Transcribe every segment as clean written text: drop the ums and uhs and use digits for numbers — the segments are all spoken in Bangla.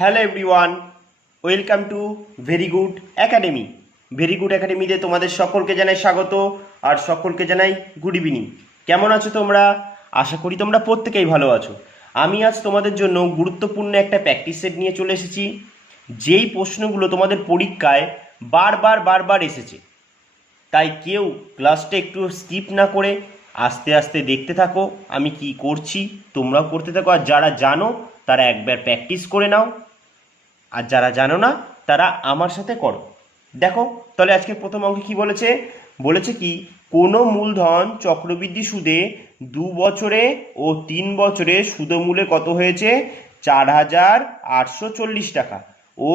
Hello everyone, welcome to very good academy. Very good একাডেমিতে তোমাদের সকলকে জানাই স্বাগত আর সকলকে জানাই গুড ইভিনিং। কেমন আছো তোমরা? আশা করি তোমরা প্রত্যেকেই ভালো আছো। আমি আজ তোমাদের জন্য গুরুত্বপূর্ণ একটা প্র্যাকটিস সেট নিয়ে চলে এসেছি, যেই প্রশ্নগুলো তোমাদের পরীক্ষায় বারবার এসেছে। তাই কেউ ক্লাসটা একটু স্কিপ না করে আস্তে আস্তে দেখতে থাকো আমি কি করছি, তোমরাও করতে থাকো। আর যারা জানো তারা একবার প্র্যাকটিস করে নাও, আর যারা জানো না তারা আমার সাথে করো। দেখো তাহলে আজকে প্রথম অঙ্কে কি বলেছে, বলেছে কি কোনো মূলধন চক্রবৃদ্ধি সুদে 2 বছরে ও 3 বছরে সুদমূলে কত হয়েছে 4,840 টাকা ও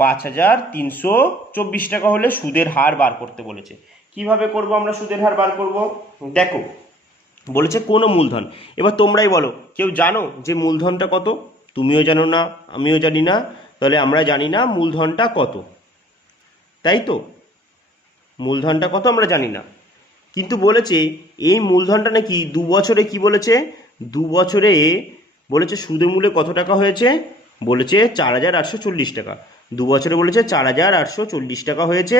5,324 টাকা হলে সুদের হার বার করতে বলেছে। কিভাবে করব আমরা সুদের হার বার করব? দেখো বলেছে কোনো মূলধন, এবার তোমরাই বলো কেউ জানো যে মূলধনটা কত? তুমিও জানো না, আমিও জানি না, তাহলে আমরা জানি না মূলধনটা কত, তাই তো? মূলধনটা কত আমরা জানি না, কিন্তু বলেছে এই মূলধনটা নাকি 2 বছরে কি বলেছে 2 বছরে বলেছে সুদমূলে কত টাকা হয়েছে, বলেছে 4,840 টাকা। 2 বছরে বলেছে 4,840 টাকা হয়েছে।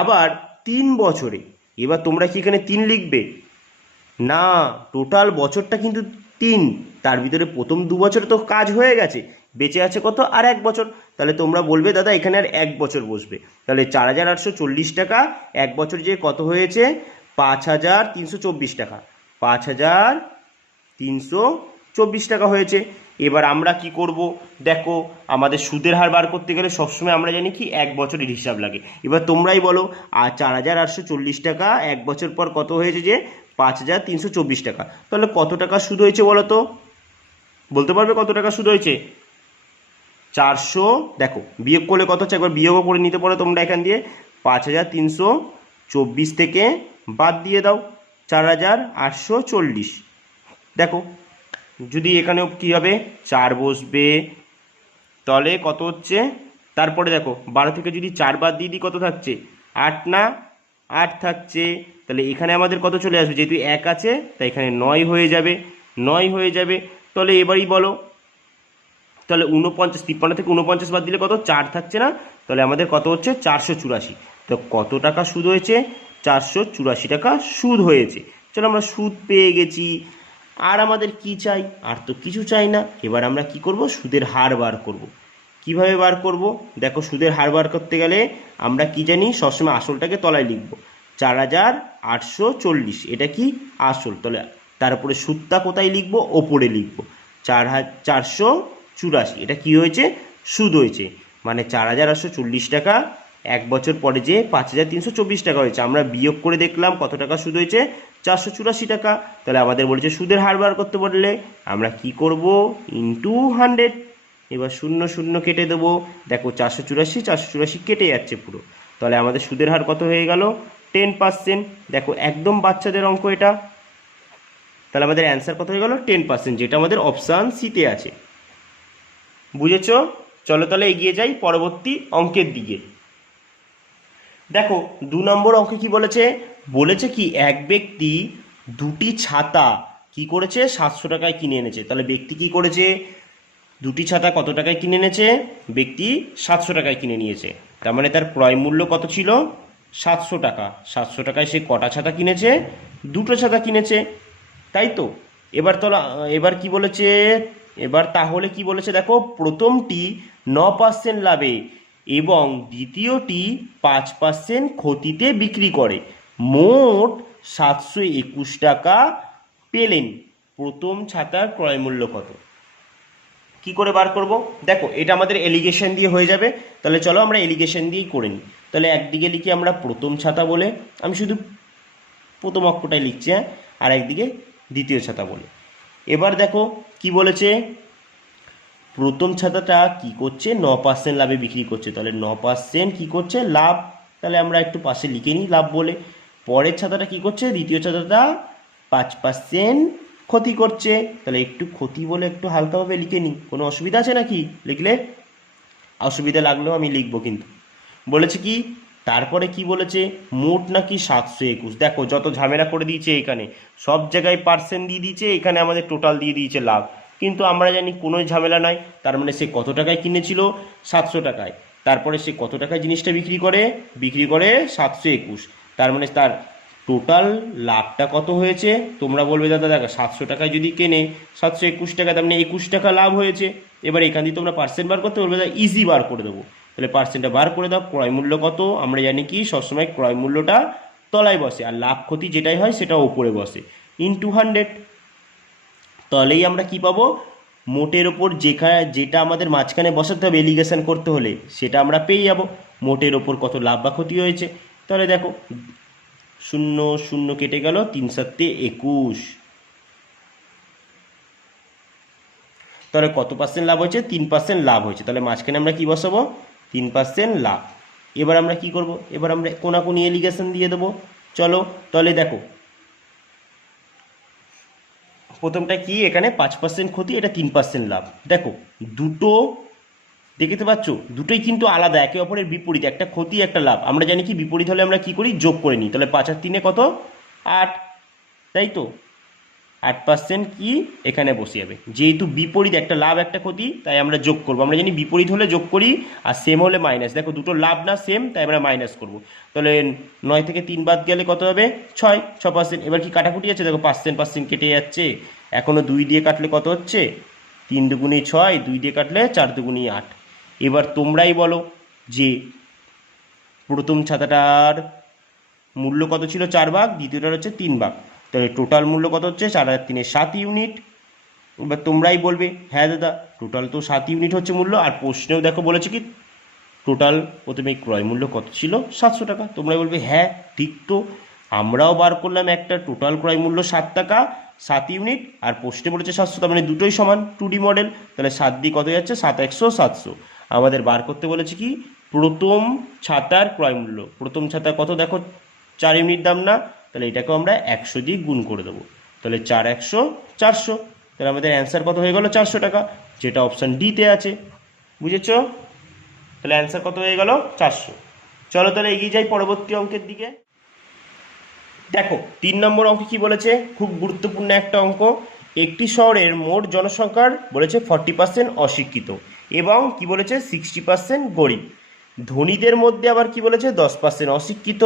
আবার 3 বছরে, এবার তোমরা কি এখানে 3 লিখবে? না, টোটাল বছরটা কিন্তু 3, তার ভিতরে প্রথম 2 বছরে তো কাজ হয়ে গেছে, বেঁচে আছে কত আর 1 বছর। তাহলে তোমরা বলবে দাদা এখানে আর 1 বছর বসবে। তাহলে 4,840 টাকা 1 বছর যে কত হয়েছে 5,324 টাকা, 5,324 টাকা হয়েছে। এবার আমরা কি করব? দেখো আমাদের সুদের হার বার করতে গেলে সবসময় আমরা জানি কি 1 বছরের হিসাব লাগে। এবার তোমরাই বলো, আর 4,840 টাকা 1 বছর পর কত হয়েছে যে 5,324 টাকা, তাহলে কত টাকা সুদ হয়েছে বলো তো? বলতে পারবে কত টাকা সুদ হয়েছে? 400, দেখো বিয়োগ করলে কত হচ্ছে একবার বিয়োগও করে নিতে পারো তোমরা এখান দিয়ে। 5,324 থেকে বাদ দিয়ে দাও 4,840। দেখো যদি এখানেও কী হবে 4 বসবে, তাহলে কত হচ্ছে? তারপরে দেখো 12 থেকে যদি 4 বাদ দিয়ে দিই কত থাকছে? 8 না, 8 থাকছে। তাহলে এখানে আমাদের কত চলে আসবে? যেহেতু 1 আছে তাই এখানে 9 হয়ে যাবে, 9 হয়ে যাবে। তাহলে এবারই বলো, তাহলে 49, 53 থেকে 49 বাদ দিলে কত? 4 থাকছে না, তাহলে আমাদের কত হচ্ছে 484। তো কত টাকা সুদ হয়েছে? 484 টাকা সুদ হয়েছে। চলো আমরা সুদ পেয়ে গেছি। আর আমাদের কি চাই? আর তো কিছু চাই না। এবার আমরা কি করব? সুদের হার বার করব। কিভাবে বার করব? দেখো সুদের হার বার করতে গেলে আমরা কি জানি, সবসময় আসলটাকে তলায় লিখব। 4,840 এটা কি আসল, তাহলে তারপরে সুদটা কোথায় লিখব? ওপরে লিখব। 4,484 এটা কি হয়েছে? সুদ হয়েছে। মানে 4,840 টাকা 1 বছর পরে যে 5,324 টাকা হয়েছে, আমরা বিয়োগ করে দেখলাম কত টাকা সুদ হয়েছে 484 টাকা। তাহলে আমাদের বলেছে সুদের হার বার করতে বললে আমরা কি করব? ইন্টু 100। এবার 0 0 কেটে দেবো। দেখো 484 কেটে যাচ্ছে পুরো, তাহলে আমাদের সুদের হার কত হয়ে গেল? 10%। দেখো একদম বাচ্চাদের অঙ্ক এটা। তাহলে আমাদের অ্যান্সার কত হয়ে গেল? 10%, যেটা আমাদের অপশান সিতে আছে। বুঝেছো? চলো তাহলে এগিয়ে যাই পরবর্তী অঙ্কের দিকে। দেখো 2 নম্বর অঙ্কে কি বলেছে, বলেছে কি এক ব্যক্তি 2টি ছাতা কি করেছে 700 টাকায় কিনে এনেছে। তাহলে ব্যক্তি কি করেছে? 2টি ছাতা কত টাকায় কিনে এনেছে? ব্যক্তি 700 টাকায় কিনে নিয়েছে। তার মানে তার ক্রয় মূল্য কত ছিল? 700 টাকা। 700 টাকায় সে কটা ছাতা কিনেছে? 2টো ছাতা কিনেছে, তাই তো? এবার কি বলেছে? এবার তাহলে কি বলেছে দেখো, প্রথমটি 9% লাভে এবং দ্বিতীয়টি 5% ক্ষতিতে বিক্রি করে, মোট 721 টাকা পেলেন। প্রথম ছাতার ক্রয় মূল্য কত? কি করে বার করব? দেখো এটা আমাদের এলিগেশন দিয়ে হয়ে যাবে। তাহলে চলো আমরা এলিগেশন দিয়েই করে নিই। তাহলে একদিকে লিখি আমরা প্রথম ছাতা বলে, আমি শুধু প্রথম অক্ষরটাই লিখছি, হ্যাঁ, আর একদিকে দ্বিতীয় ছাতা বলে। এবার দেখো কি বলেছে, প্রথম ছাতাটা কি করছে 9% লাভে বিক্রি করছে, তাহলে 9% কি করছে? লাভ। তাহলে আমরা একটু পাশে লিখে নিই লাভ বলে। পরের ছাতাটা কি করছে? দ্বিতীয় ছাতাটা 5% ক্ষতি করছে, তাহলে একটু ক্ষতি বলে একটু হালকাভাবে লিখে নিই। কোনো অসুবিধা আছে নাকি লিখলে? অসুবিধা লাগলেও আমি লিখবো কিন্তু। বলেছে কি তারপরে কি বলেছে? মোট নাকি 721। দেখো যত ঝামেলা করে দিয়েছে, এখানে সব জায়গায় পার্সেন্ট দিয়ে দিয়েছে, এখানে আমাদের টোটাল দিয়ে দিয়েছে লাভ। কিন্তু আমরা জানি কোনো ঝামেলা নয়। তার মানে সে কত টাকায় কিনেছিল? 700 টাকায়। তারপরে সে কত টাকায় জিনিসটা বিক্রি করে 721। তার মানে তার টোটাল লাভটা কত হয়েছে? তোমরা বলবে দাদা দেখো 700 টাকায় যদি কেনে 721 টাকা, তার মানে 21 টাকা লাভ হয়েছে। এবার এখান দিয়ে তোমরা পার্সেন্ট বার করতে বলবে, দাদা ইজি বার করে দেবো। তাহলে পার্সেন্টটা বার করে দাও। ক্রয় মূল্য কত? আমরা জানি কি সবসময় ক্রয় মূল্যটা তলায় বসে আর লাভ ক্ষতি যেটাই হয় সেটা ওপরে বসে, ইনটু 100। তাহলেই আমরা কি পাবো? মোটের ওপর যেটা আমাদের মাঝখানে বসাতে হবে এলিগেশন করতে হলে সেটা আমরা পেয়ে যাব। মোটের ওপর কত লাভ বা ক্ষতি হয়েছে। তাহলে দেখো 0 0 কেটে গেল, 3 7 21। তাহলে কত পার্সেন্ট লাভ হয়েছে? 3% লাভ হয়েছে। তাহলে মাঝখানে আমরা কি বসাবো? 3% লাভ। এবার আমরা কি করব? এবার আমরা কোনাকুনি এলিগেশন দিয়ে দেবো। চলো তাহলে দেখো প্রথমটা কি, এখানে 5% ক্ষতি, এটা 3% লাভ। দেখো দুটো দেখতে পাচ্ছ, দুটোই কিন্তু আলাদা, একে অপরের বিপরীত, একটা ক্ষতি একটা লাভ। আমরা জানি কি বিপরীত হলে আমরা কি করি? যোগ করে নিই। তাহলে 5 আর 3 কত? 8, তাই তো 8% কি এখানে বসে যাবে। যেহেতু বিপরীত, একটা লাভ একটা ক্ষতি, তাই আমরা যোগ করব। আমরা জানি বিপরীত হলে যোগ করি আর সেম হলে মাইনাস। দেখো দুটো লাভ না সেম, তাই আমরা মাইনাস করব। তাহলে 9 থেকে 3 বাদ গেলে কত হবে? 6%। এবার কি কাটাকুটি আছে? দেখো পার্সেন্ট কেটে যাচ্ছে। এখনো 2 দিয়ে কাটলে কত হচ্ছে? 3 দুগুণী 6, 2 দিয়ে কাটলে 4 দুগুণী 8। এবার তোমরাই বলো যে প্রথম ছাতাটার মূল্য কত ছিল? 4 ভাগ, দ্বিতীয়টার হচ্ছে 3 ভাগ। তাহলে টোটাল মূল্য কত হচ্ছে? 4 আর 3 7 ইউনিট। এবার তোমরাই বলবে হ্যাঁ দাদা টোটাল তো 7 ইউনিট হচ্ছে মূল্য। আর প্রশ্নেও দেখো বলেছে কি টোটাল প্রথমে ক্রয় মূল্য কত ছিল? 700 টাকা। তোমরাই বলবে হ্যাঁ ঠিক তো, আমরাও বার করলাম একটা টোটাল ক্রয় মূল্য 7 টাকা 7 ইউনিট, আর প্রশ্নে বলেছে 700, তার মানে দুটোই সমান 2D মডেল। তাহলে 7 দিয়ে কত যাচ্ছে? 7 100 700। আমাদের বার করতে বলেছে কি প্রথম ছাতার ক্রয় মূল্য। প্রথম ছাতা কত দেখো? 4 ইউনিট দাম না? তাহলে এটাকেও আমরা 100 দিয়ে গুণ করে দেবো। তাহলে 4 100 400। তাহলে আমাদের অ্যান্সার কত হয়ে গেল? 400 টাকা, যেটা অপশান ডিতে আছে। বুঝেছো? তাহলে অ্যান্সার কত হয়ে গেল? 400। চলো তাহলে এগিয়ে যাই পরবর্তী অঙ্কের দিকে। দেখো 3 নম্বর অঙ্কে কি বলেছে? খুব গুরুত্বপূর্ণ একটা অঙ্ক। একটি শহরের মোট জনসংখ্যার বলেছে 40% অশিক্ষিত এবং কি বলেছে 60% গরিব। ধনীদের মধ্যে আবার কি বলেছে 10% অশিক্ষিত।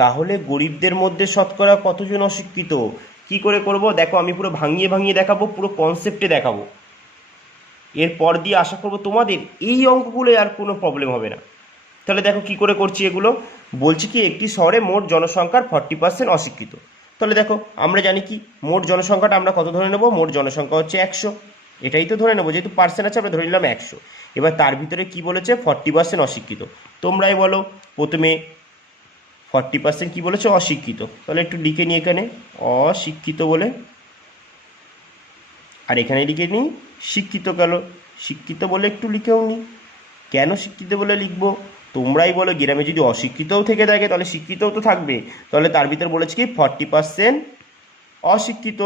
তাহলে গরিবদের মধ্যে শতকরা কতজন অশিক্ষিত? কি করে করব? দেখো আমি পুরো ভাঙিয়ে দেখাবো, পুরো কনসেপ্টে দেখাবো। এরপর দিয়ে আশা করব তোমাদের এই অঙ্কগুলো আর কোনো প্রবলেম হবে না। তাহলে দেখো কি করে করছি এগুলো। বলছি কি একটি শহরে মোট জনসংখ্যার 40% অশিক্ষিত। তাহলে দেখো আমরা জানি কি মোট জনসংখ্যাটা আমরা কত ধরে নেব? মোট জনসংখ্যা হচ্ছে 100, এটাই তো ধরে নেবো, যেহেতু পার্সেন্ট আছে আমরা ধরে নিলাম 100। এবার তার ভিতরে কি বলেছে? 40% অশিক্ষিত। তোমরাই বলো প্রথমে 40% কি বলেছে? অশিক্ষিত। তাহলে একটু লিখে নিই এখানে অশিক্ষিত বলে, আর এখানে লিখে নিই শিক্ষিত। গেল শিক্ষিত বলে একটু লিখেও নিই। কেন শিক্ষিত বলে লিখবো? তোমরাই বলো গ্রামে যদি অশিক্ষিতও থেকে থাকে তাহলে শিক্ষিতও তো থাকবে। তাহলে তার ভিতরে বলেছে কি 40% অশিক্ষিত,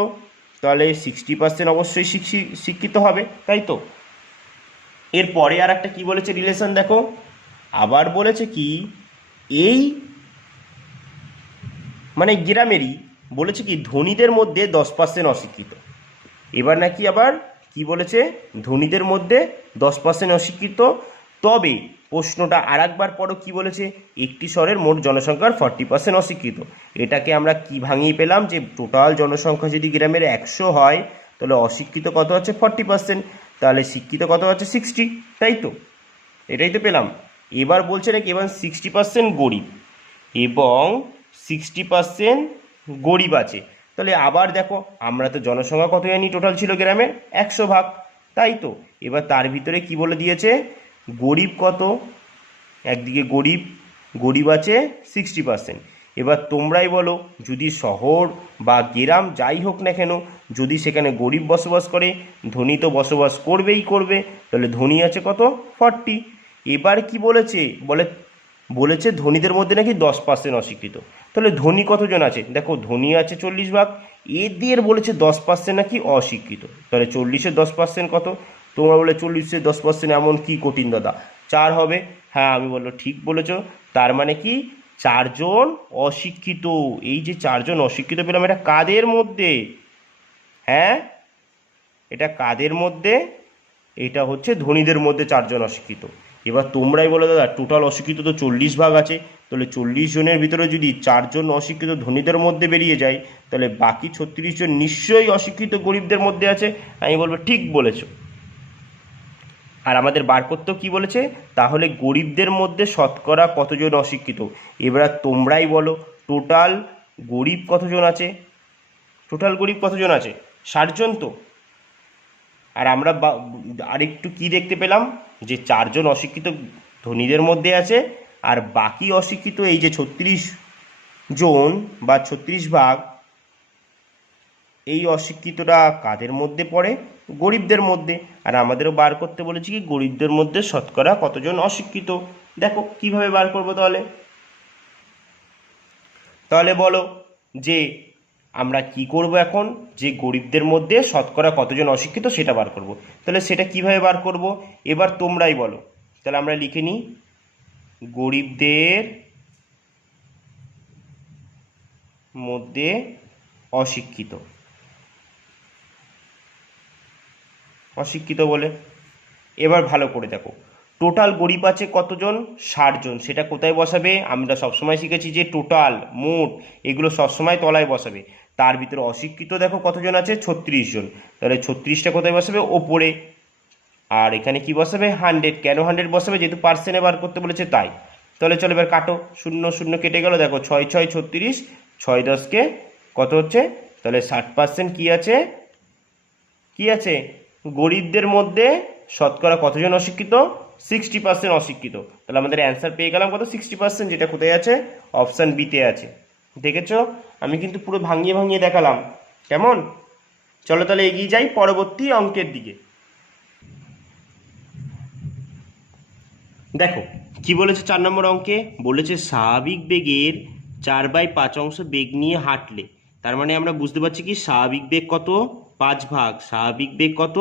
তাহলে 60% অবশ্যই শিক্ষিত হবে, তাই তো? এরপরে আর একটা কি বলেছে রিলেশন দেখো, আবার বলেছে কি এই মানে গ্রামেরই বলেছে কি ধনীদের মধ্যে 10% অশিক্ষিত। এবার নাকি আবার কি বলেছে? ধনীদের মধ্যে 10% অশিক্ষিত। তবে প্রশ্নটা আর একবার পড়ো কি বলেছে? একটি শহরের মোট জনসংখ্যার 40% অশিক্ষিত। এটাকে আমরা কি ভাঙিয়ে পেলাম যে টোটাল জনসংখ্যা যদি গ্রামের 100 হয় তাহলে অশিক্ষিত কত হচ্ছে? 40%। তাহলে শিক্ষিত কত হচ্ছে? 60, তাই তো? এটাই তো পেলাম। এবার বলছে নাকি এবার 60% গরিব এবং 60% গরিব আছে। তাহলে আবার দেখো আমরা তো জনসংখ্যা কত জানি? টোটাল ছিল গ্রামের 100 ভাগ, তাই তো? এবার তার ভিতরে কি বলে দিয়েছে? গরিব কত? একদিকে গরিব আছে 60%। এবার তোমরাই বলো যদি শহর বা গ্রাম যাই হোক না কেন, যদি সেখানে গরিব বসবাস করে, ধনী তো বসবাস করবে, তাহলে ধনী আছে কত? 40। এবার কি বলেছে? বলেছে ধনীদের মধ্যে নাকি 10% অশিক্ষিত। তাহলে ধনী কতজন আছে? দেখো ধনী আছে 40 ভাগ, এদের বলেছে 10% নাকি অশিক্ষিত। তাহলে 40-এর 10% কত? তোমরা বলে 40-এর 10% এমন কি কঠিন দাদা? 4 হবে। হ্যাঁ আমি বললো ঠিক বলেছ। তার মানে কি 4 জন অশিক্ষিত। এই যে 4 জন অশিক্ষিত পেলাম, এটা কাদের মধ্যে? হ্যাঁ এটা কাদের মধ্যে? এটা হচ্ছে ধনীদের মধ্যে 4 জন অশিক্ষিত। এবার তোমরাই বলো দাদা, টোটাল অশিক্ষিত তো 40 ভাগ আছে, তাহলে 40 জনের ভিতরে যদি 4 জন অশিক্ষিত ধনীদের মধ্যে বেরিয়ে যায়, তাহলে বাকি 36 জন নিশ্চয়ই অশিক্ষিত গরিবদের মধ্যে আছে। আমি বলবো ঠিক বলেছো। আর আমাদের বার করতেও কী বলেছে, তাহলে গরিবদের মধ্যে শতকরা কতজন অশিক্ষিত? এবার তোমরাই বলো, টোটাল গরিব কতজন আছে? টোটাল গরিব কতজন আছে? 60 জন তো। আর আমরা আরেকটু কি দেখতে পেলাম, যে 4 জন অশিক্ষিত ধনীদের মধ্যে আছে, আর বাকি অশিক্ষিত এই যে 36 জন বা 36 ভাগ, এই অশিক্ষিতরা কাদের মধ্যে পড়ে? গরিবদের মধ্যে। আর আমাদেরও বার করতে বলেছি কি, গরিবদের মধ্যে শতকরা কতজন অশিক্ষিত। দেখো কিভাবে বার করবো তাহলে। তাহলে বলো যে আমরা কি করব এখন, যে গরিবদের মধ্যে শতকরা কতজন অশিক্ষিত সেটা বার করব। তাহলে সেটা কিভাবে বার করব এবার তোমরাই বলো। তাহলে আমরা লিখে নিই, গরিবদের মধ্যে অশিক্ষিত, অশিক্ষিত বলে। এবার ভালো করে দেখো, টোটাল গরিব আছে কতজন? 60 জন। সেটা কোথায় বসাবে? আমরা সবসময় শিখেছি যে টোটাল, মোট, এগুলো সবসময় তলায় বসাবে। তার ভিতরে অশিক্ষিত দেখো কতজন আছে? 36 জন। তাহলে 36টা কোথায় বসাবে? ওপরে। আর এখানে কি বসাবে? 100। কেন 100 বসাবে? যেহেতু পার্সেন্টে বার করতে বলেছে তাই। তাহলে চলো এবার কাটো, 0 0 কেটে গেল। দেখো 6 6 36, 6 10 কত হচ্ছে? তাহলে 60% কি আছে? কি আছে? গরিবদের মধ্যে শতকরা কতজন অশিক্ষিত? 60% অশিক্ষিত। তাহলে আমাদের অ্যান্সার পেয়ে গেলাম কত? 60%, যেটা কোথায় আছে? অপশান বিতে আছে। দেখেছো, আমি কিন্তু পুরো ভাঙিয়ে ভাঙিয়ে দেখালাম। কেমন? চলো তাহলে এগিয়ে যাই পরবর্তী অঙ্কের দিকে। দেখো কি বলেছে 4 নম্বর অঙ্কে, বলেছে স্বাভাবিক বেগের 4/5 বেগ নিয়ে হাঁটলে। তার মানে আমরা বুঝতে পারছি কি, স্বাভাবিক বেগ কত? 5 ভাগ। স্বাভাবিক বেগ কত?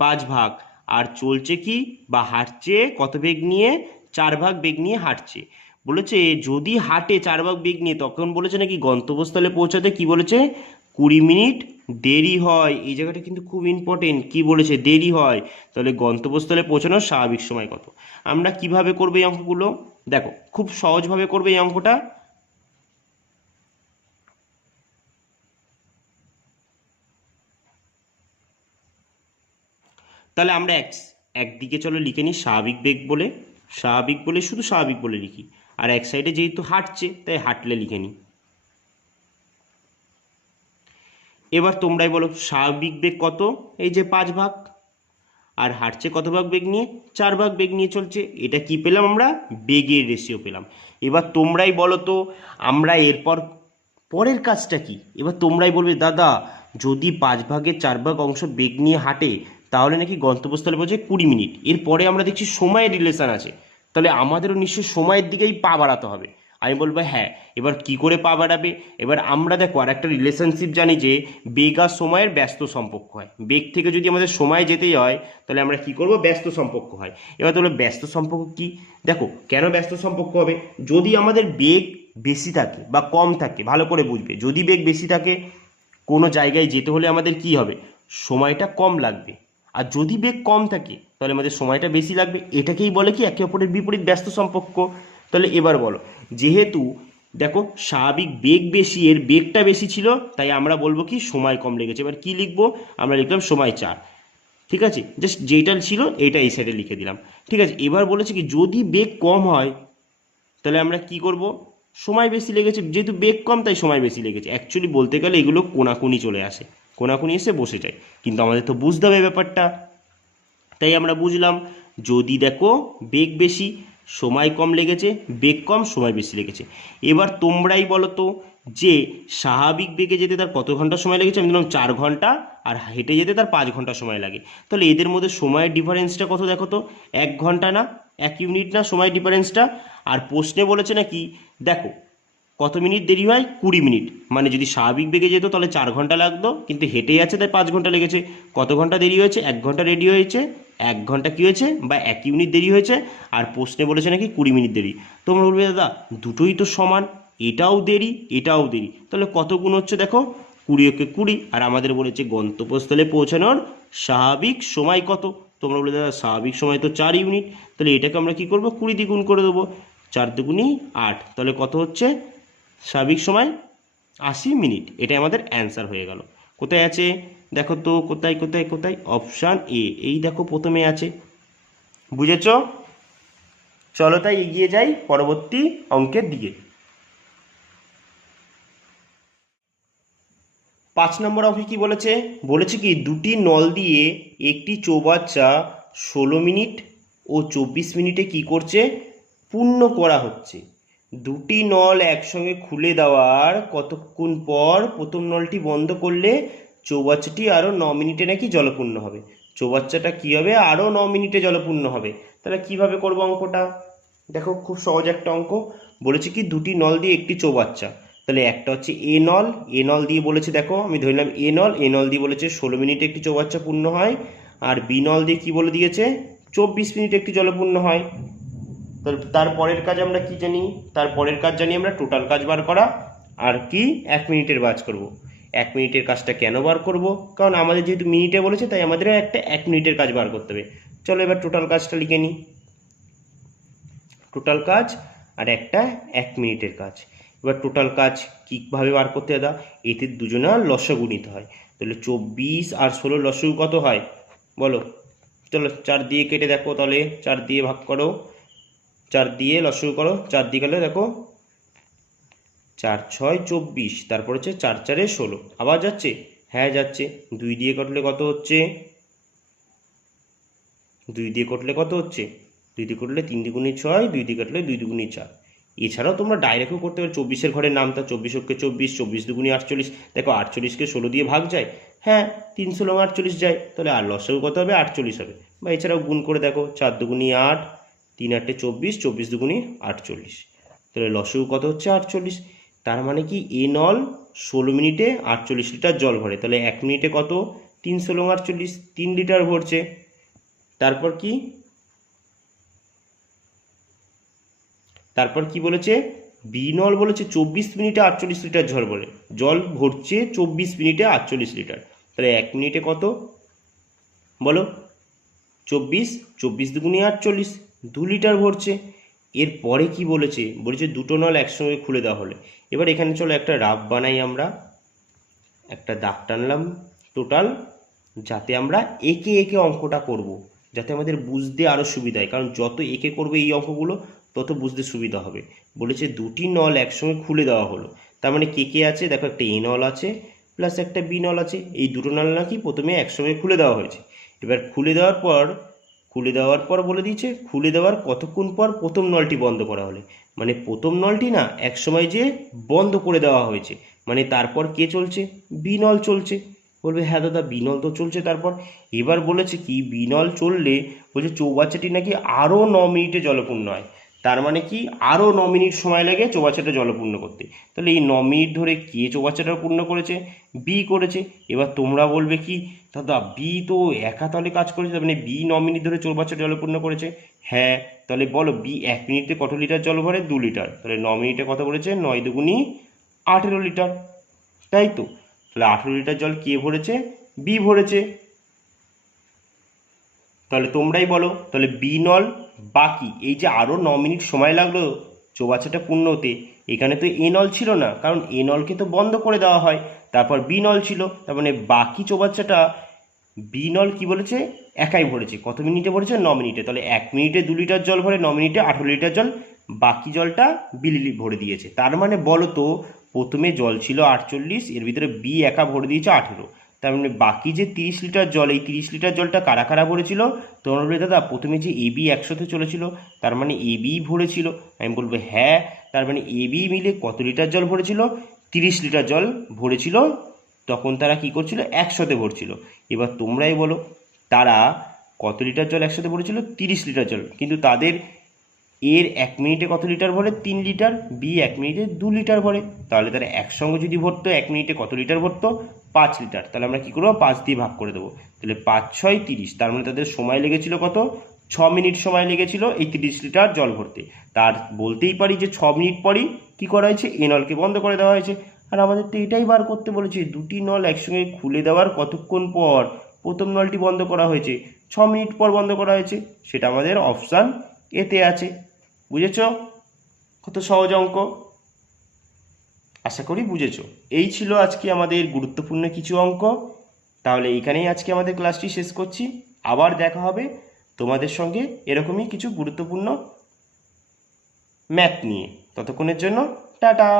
5 ভাগ। আর চলছে কি বা হাঁটছে কত বেগ নিয়ে? 4 ভাগ বেগ নিয়ে হাঁটছে। বলেছে যদি হাঁটে 4 ভাগ বেগ নিয়ে, তখন বলেছে নাকি গন্তব্যস্থলে পৌঁছাতে কি বলেছে? 20 মিনিট দেরি হয়। এই জায়গাটা কিন্তু খুব ইম্পর্টেন্ট। কি বলেছে? দেরি হয়। তাহলে গন্তব্যস্থলে পৌঁছানোর স্বাভাবিক সময় কত? আমরা কিভাবে করবো এই অঙ্কগুলো? দেখো খুব সহজভাবে করবে এই অঙ্কটা। তাহলে আমরা একদিকে চলো লিখে নিই স্বাভাবিক বেগ বলে, স্বাভাবিক বলে শুধু স্বাভাবিক বলে লিখি। আর এক সাইডে যেহেতু হাঁটছে তাই হাঁটলে লিখে নিই। এবার তোমরাই বলো স্বাভাবিক বেগ কত? এই যে 5 ভাগ। আর হাঁটছে কত ভাগ বেগ নিয়ে? 4 ভাগ বেগ নিয়ে চলছে। এটা কি পেলাম আমরা? বেগের রেশিও পেলাম। এবার তোমরাই বলো তো, আমরা এরপর পরের কাজটা কি? এবার তোমরাই বলবে দাদা, যদি 5 ভাগের 4 ভাগ অংশ বেগ নিয়ে হাঁটে, তাহলে নাকি গন্তব্যস্থলে পৌঁছে 20 মিনিট। এরপরে আমরা দেখছি সময়ের রিলেশন আছে, তাহলে আমাদেরও নিশ্চয়ই সময়ের দিকেই পা বাড়াতে হবে। আমি বলবো হ্যাঁ। এবার কি করে পা বাড়াবে? এবার আমরা দেখো আর একটা রিলেশনশিপ জানি যে বেগ আর সময়ের ব্যস্ত সম্পর্ক হয়। বেগ থেকে যদি আমাদের সময় যেতেই হয়, তাহলে আমরা কি করব? ব্যস্ত সম্পর্ক হয়। এবার তাহলে ব্যস্ত সম্পর্ক কি? দেখো কেন ব্যস্ত সম্পর্ক হবে? যদি আমাদের বেগ বেশি থাকে বা কম থাকে, ভালো করে বুঝবে, যদি বেগ বেশি থাকে কোনো জায়গায় যেতে হলে আমাদের কি হবে? সময়টা কম লাগবে। আর যদি বেগ কম থাকে তাহলে আমাদের সময়টা বেশি লাগবে। এটাকেই বলে কি, একে অপরের বিপরীত ব্যস্ত সম্পর্ক। তাহলে এবার বলো, যেহেতু দেখো স্বাভাবিক বেগ বেশি, এর বেগটা বেশি ছিল, তাই আমরা বলবো কি সময় কম লেগেছে। এবার কি লিখবো? আমরা লিখলাম সময় 4। ঠিক আছে, জাস্ট যেটা ছিল এইটা এই সাইডে লিখে দিলাম। ঠিক আছে, এবার বলেছে কি যদি বেগ কম হয় তাহলে আমরা কি করব? সময় বেশি লেগেছে, যেহেতু বেগ কম তাই সময় বেশি লেগেছে। অ্যাকচুয়ালি বলতে গেলে এগুলো কোনাকুনি চলে আসে, কোনাকুনি এসে বসে যায়, কিন্তু আমাদের তো বুঝতে হবে ব্যাপারটা। তাই আমরা বুঝলাম, যদি দেখো বেগ বেশি সময় কম লেগেছে, বেগ কম সময় বেশি লেগেছে। এবার তোমরাই বলো তো, যে স্বাভাবিক বেগে যেতে তার কত ঘন্টা সময় লেগেছে? আমি দিলাম 4 ঘন্টা, আর হেঁটে যেতে তার 5 ঘন্টা সময় লাগে। তাহলে এদের মধ্যে সময়ের ডিফারেন্সটা কত দেখো তো? 1 ঘন্টা না, 1 ইউনিট না সময় ডিফারেন্সটা? আর প্রশ্নে বলেছে নাকি, দেখো কত মিনিট দেরি হয়? 20 মিনিট। মানে যদি স্বাভাবিক বেগে যেত তাহলে 4 ঘন্টা লাগতো, কিন্তু হেঁটে যাচ্ছে তাই 5 ঘন্টা লেগেছে। কত ঘন্টা দেরি হয়েছে? 1 ঘন্টা রেডি হয়েছে, 1 ঘন্টা কী হয়েছে বা 1 ইউনিট দেরি হয়েছে। আর প্রশ্নে বলেছে নাকি 20 মিনিট দেরি। তোমরা বলবে দাদা দুটোই তো সমান, এটাও দেরি এটাও দেরি, তাহলে কত গুণ হচ্ছে? দেখো 20 আর আমাদের বলেছে গন্তব্যস্থলে পৌঁছানোর স্বাভাবিক সময় কত। তোমরা বলে দাদা স্বাভাবিক সময় তো 4 ইউনিট, তাহলে এটাকে আমরা কি করব 20 দিয়ে গুণ করে দেবো, 4 দুগুণি 8, তাহলে কত হচ্ছে স্বাভাবিক সময় 80 মিনিট। এটাই আমাদের অ্যান্সার হয়ে গেল। কোথায় আছে দেখো তো, কোথায় কোথায় কোথায়, অপশান এ, এই দেখো প্রথমে আছে, বুঝেছ? চলো তাই এগিয়ে যাই পরবর্তী অঙ্কের দিকে। 5 নম্বর অঙ্কে কি বলেছে, বলেছে কি দুটি নল দিয়ে একটি চৌবাচ্চা 16 মিনিট ও 24 মিনিটে কি করছে, পূর্ণ করা হচ্ছে। দুটি নল একসঙ্গে খুলে দেওয়ার কতক্ষণ পর প্রথম নলটি বন্ধ করলে চৌবাচ্চাটি আরও 9 মিনিটে নাকি জলপূর্ণ হবে। চৌবাচ্চাটা কি হবে, আরও 9 মিনিটে জলপূর্ণ হবে। তাহলে কিভাবে করবো অঙ্কটা, দেখো খুব সহজ একটা অঙ্ক। বলেছে কি দুটি নল দিয়ে একটি চৌবাচ্চা, তাহলে একটা হচ্ছে এ নল দিয়ে বলেছে, দেখো আমি ধরলাম এ নল দিয়ে বলেছে 16 মিনিটে একটি চৌবাচ্চা পূর্ণ হয়, আর বি নল দিয়ে কি বলে দিয়েছে 24 মিনিটে একটি জলপূর্ণ হয়। তারপরের কাজ আমরা কি জানি, তারপরের কাজ জানি আমরা টোটাল কাজ বার করা, আর কি 1 মিনিটের কাজ করব। 1 মিনিটের কাজটা কেন বার করব, কারণ আমাদের যেহেতু মিনিটে বলেছে তাই আমাদেরও একটা 1 মিনিটের কাজ বার করতে হবে। চলো এবার টোটাল কাজটা লিখে নিই, টোটাল কাজ আর একটা 1 মিনিটের কাজ। এবার টোটাল কাজ কীভাবে বার করতে দাদা, এতে দুজনের লসাগু নিতে হয়। তাহলে 24 আর 16 লসাগু কত হয় বলো, চলো 4 দিয়ে কেটে দেখো, তাহলে 4 দিয়ে ভাগ করো, 4 দিয়ে লসাগু করো, 4 দিয়ে গেলে দেখো 4 6 24, তারপর হচ্ছে 4 4 16, আবার যাচ্ছে, হ্যাঁ যাচ্ছে। 2 দিয়ে কাটলে কত হচ্ছে, 2 দিয়ে কাটলে কত হচ্ছে, 2 দিয়ে কাটলে 3 দুগুণে 6, 2 দিয়ে কাটলে 2 দুগুণে 4। এছাড়াও তোমরা ডাইরেক্টও করতে পারো, 24-এর ঘরের নামটা 24 কে 24, 24 দুগুণে 48, দেখো 48কে 16 দিয়ে ভাগ যায়, হ্যাঁ 3 16 48 যায়, তাহলে আর লসাগু কত হবে 48 হবে। বা এছাড়াও গুণ করে দেখো 4 দুগুণে 8, 3 8 24, 24 দুগুণে 48, তাহলে লসাগু কত হচ্ছে 48। তার মানে কি এ নল 16 মিনিটে 48 লিটার জল ভরে, তাহলে 1 মিনিটে কত 3 16 48, 3 লিটার ভরছে। তারপর কি, তারপর কি বলেছে, বি নল বলেছে 24 মিনিটে 48 লিটার জল ভরছে 24 মিনিটে 48 লিটার, তাহলে 1 মিনিটে কত বলো 24, 24 দুগুণে 48, 2 লিটার ভরছে। এরপরে কি বলেছে, বলেছে দুটো নল একসঙ্গে খুলে দেওয়া হলে। এবার এখানে চলো একটা রাফ বানাই, আমরা একটা দাগ টানলাম টোটাল, যাতে আমরা একে একে অঙ্কটা করব, যাতে আমাদের বুঝতে আরও সুবিধা হয়, কারণ যত একে করবে এই অঙ্কগুলো তত বুঝতে সুবিধা হবে। বলেছে দুটি নল একসঙ্গে খুলে দেওয়া হলো, তার মানে কে কে আছে দেখো, একটা এ নল আছে প্লাস একটা বি নল আছে, এই দুটো নল নাকি প্রথমে একসঙ্গে খুলে দেওয়া হয়েছে। এবার খুলে দেওয়ার পর বলে দিয়েছে খুলে দেওয়ার কতক্ষণ পর প্রথম নলটি বন্ধ করা হলে, মানে প্রথম নলটি না একসময় যে বন্ধ করে দেওয়া হয়েছে, মানে তারপর কে চলছে, বি নল চলছে। বলবে হ্যাঁ দাদা বি নল তো চলছে, তারপর এবার বলেছে কি বি নল চললে বলছে চৌবাচ্চাটি নাকি আরও 9 মিনিটে জলপূর্ণ হয়। তার মানে কি আরও 9 মিনিট সময় লাগে চৌবাচ্চাটা জলপূর্ণ করতে। তাহলে এই 9 মিনিট ধরে কে চৌবাচ্চাটা পূর্ণ করেছে, বি করেছে। এবার তোমরা বলবে কি দাদা বি তো একা তাহলে কাজ করেছে, মানে বি 9 মিনিট ধরে চৌবাচ্চাটা জলপূর্ণ করেছে, হ্যাঁ। তাহলে বলো বি 1 মিনিটে কত লিটার জল ভরে, 2 লিটার, তাহলে 9 মিনিটে কত বলেছে 9 দুগুণি 18 লিটার, তাই তো। তাহলে 18 লিটার জল কে ভরেছে, বি ভরেছে। তাহলে তোমরাই বলো, তাহলে বি নল বাকি এই যে আরও 9 মিনিট সময় লাগলো চৌবাচ্চাটা পূর্ণ হতে, এখানে তো এ নল ছিল না, কারণ এ নলকে তো বন্ধ করে দেওয়া হয়, তারপর বি নল ছিল, তার মানে বাকি চৌবাচ্চাটা বি নল কি বলেছে একাই ভরেছে, কত মিনিটে ভরেছে 9 মিনিটে। তাহলে 1 মিনিটে 2 লিটার জল ভরে, 9 মিনিটে 18 লিটার জল, বাকি জলটা বিলি ভরে দিয়েছে। তার মানে বলো তো প্রথমে জল ছিল 48, এর ভিতরে বি একা ভরে দিয়েছে 18, তার মানে বাকি যে 30 লিটার জল, এই 30 লিটার জলটা কারা কারা ভরেছিল, তোমরা বলবে দাদা প্রথমে যে এ বি একসাথে চলেছিল তার মানে এ বি ভরেছিল, আমি বলবো হ্যাঁ। তার মানে এ বি মিলে কত লিটার জল ভরেছিল, 30 লিটার জল ভরেছিল, তখন তারা কি করছিল একসাথে ভরছিল। এবার তোমরাই বলো তারা কত লিটার জল একসাথে ভরেছিল, 30 লিটার জল, কিন্তু তাদের এর 1 মিনিটে কত লিটার ভরে 3 লিটার, বি 1 মিনিটে 2 লিটার ভরে, তাহলে তারা একসঙ্গে যদি ভরতো 1 মিনিটে কত লিটার ভরতো 5 লিটার। তাহলে আমরা কি করবো 5 দিয়ে ভাগ করে দেবো, তাহলে 5 6 30, তার মানে তাদের সময় লেগেছিল কত 6 মিনিট সময় লেগেছিল এই 30 লিটার জল ভরতে। তার বলতেই পারি যে 6 মিনিট পরই কি করা হয়েছে, এ নলকে বন্ধ করে দেওয়া হয়েছে। আর আমাদের তো এটাই বার করতে বলেছে, দুটি নল একসঙ্গে খুলে দেওয়ার কতক্ষণ পর প্রথম নলটি বন্ধ করা হয়েছে, 6 মিনিট পর বন্ধ করা হয়েছে। সেটা আমাদের অপশান এতে আছে। বুঝেছ? কত সহজ অঙ্ক, আশা করি বুঝেছো। এই ছিল আজকে আমাদের গুরুত্বপূর্ণ কিছু অঙ্ক। তাহলে এইখানেই আজকে আমাদের ক্লাসটি শেষ করছি। আবার দেখা হবে তোমাদের সঙ্গে এরকমই কিছু গুরুত্বপূর্ণ ম্যাথ নিয়ে। ততক্ষণের জন্য টাটা।